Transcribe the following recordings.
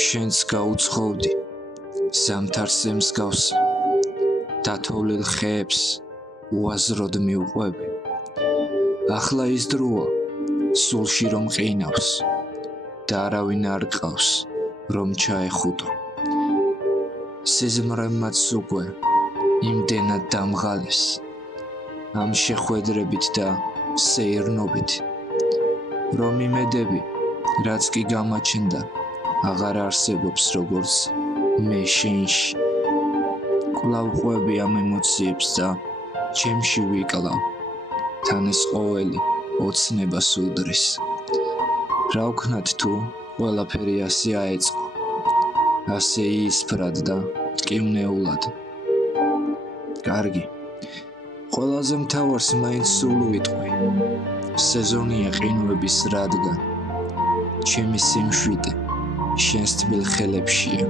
შენც გაუცხოვდი ზამთარზე მსგავსი დათოვლილ ხეებს უაზროდ მიუყვები ახლა ის დროა სულში რომ ყინავს და არავინ არ ყავს რომ ჩაეხუტო სიზმრებმაც უკვე იმდენად დამღალეს ამ შეხვედრებით და სეირნობით რომ იმედები რაც კი გამაჩნდა აღარ არსებობს როგორც მე შენში კვლავ ყვები ამ ემოციებს და ჩემში ვიკლავ თან ეს ყოველი ოცნებას უდრის რა ვქნათ თუ ყველაფერი ასე აეწყო ასე ისფრად და ტკივნეულად კარგი ყველაზე მთავარს მაინც სულ ვიტყვი სეზონია ყინვების რადგან ჩემი სიმშვიდე შენს თბილ ხელებშია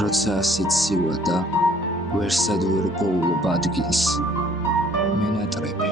როცა ასეთ ცივა და ვერსად ვერ პოულობ ადგილს მენატრები